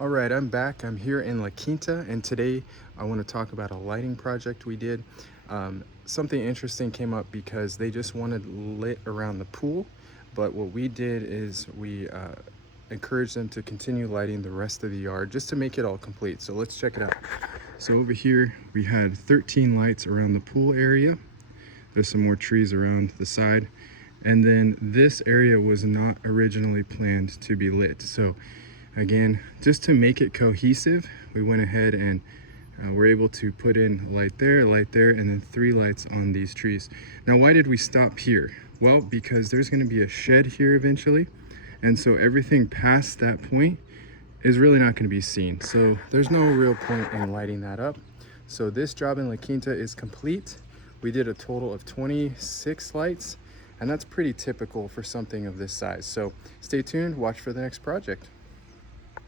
All right, I'm back. I'm here in La Quinta, and today I want to talk about a lighting project we did. Something interesting came up because they just wanted lit around the pool, but what we did is we encouraged them to continue lighting the rest of the yard just to make it all complete. So let's check it out. So over here we had 13 lights around the pool area. There's some more trees around the side. And then this area was not originally planned to be lit. So again, just to make it cohesive, we went ahead and we're able to put in a light there, and then 3 lights on these trees. Now, why did we stop here? Well, because there's gonna be a shed here eventually. And so everything past that point is really not gonna be seen. So there's no real point in lighting that up. So this job in La Quinta is complete. We did a total of 26 lights, and that's pretty typical for something of this size. So stay tuned, watch for the next project.